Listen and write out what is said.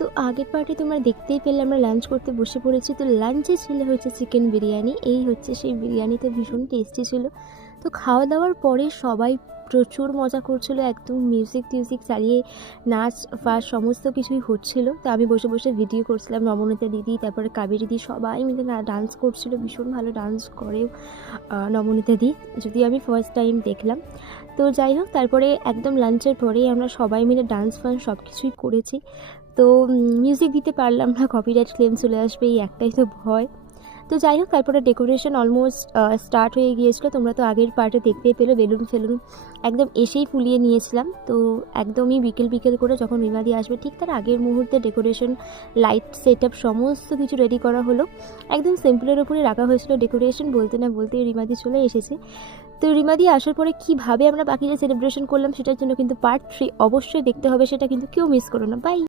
তো আগের পার্টে তোমরা দেখতেই পেলে আমরা লাঞ্চ করতে বসে পড়েছি। তো লাঞ্চে ছিল হচ্ছে চিকেন বিরিয়ানি, এই হচ্ছে সেই বিরিয়ানিতে ভীষণ টেস্টি ছিল। তো খাওয়া দাওয়ার পরে সবাই প্রচুর মজা করছিল, একদম মিউজিক টিউজিক চালিয়ে নাচ ফাচ সমস্ত কিছুই হচ্ছিল। তো আমি বসে বসে ভিডিও করছিলাম, নবনীতা দিদি তারপরে কাবেরী দিদি সবাই মিলে ডান্স করছিল, ভীষণ ভালো ডান্স করে নবনীতা দি, যদি আমি ফার্স্ট টাইম দেখলাম। তো যাই হোক, তারপরে একদম লাঞ্চের পরেই আমরা সবাই মিলে ডান্স ফান্স সব কিছুই করেছি। তো মিউজিক দিতে পারলাম না, কপিরাইট ক্লেম চলে আসবে, এই একটাই তো ভয়। তো যাই হোক, তারপরে ডেকোরেশন অলমোস্ট স্টার্ট হয়ে গিয়েছিলো, তোমরা তো আগের পার্টে দেখতেই পেলো বেলুন ফেলুন একদম এসেই ফুলিয়ে নিয়েছিলাম। তো একদমই বিকেল বিকেল করে যখন রিমাদি আসবে ঠিক তার আগের মুহূর্তে ডেকোরেশন লাইট সেট আপ সমস্ত কিছু রেডি করা হলো, একদম সিম্পলের উপরে রাখা হয়েছিল ডেকোরেশন। বলতে না বলতে রিমাদি চলে এসেছে। তো রিমাদি আসার পরে কীভাবে আমরা বাকিটা সেলিব্রেশন করলাম সেটার জন্য কিন্তু পার্ট 3 অবশ্যই দেখতে হবে, সেটা কিন্তু কেউ মিস করো না। বাই।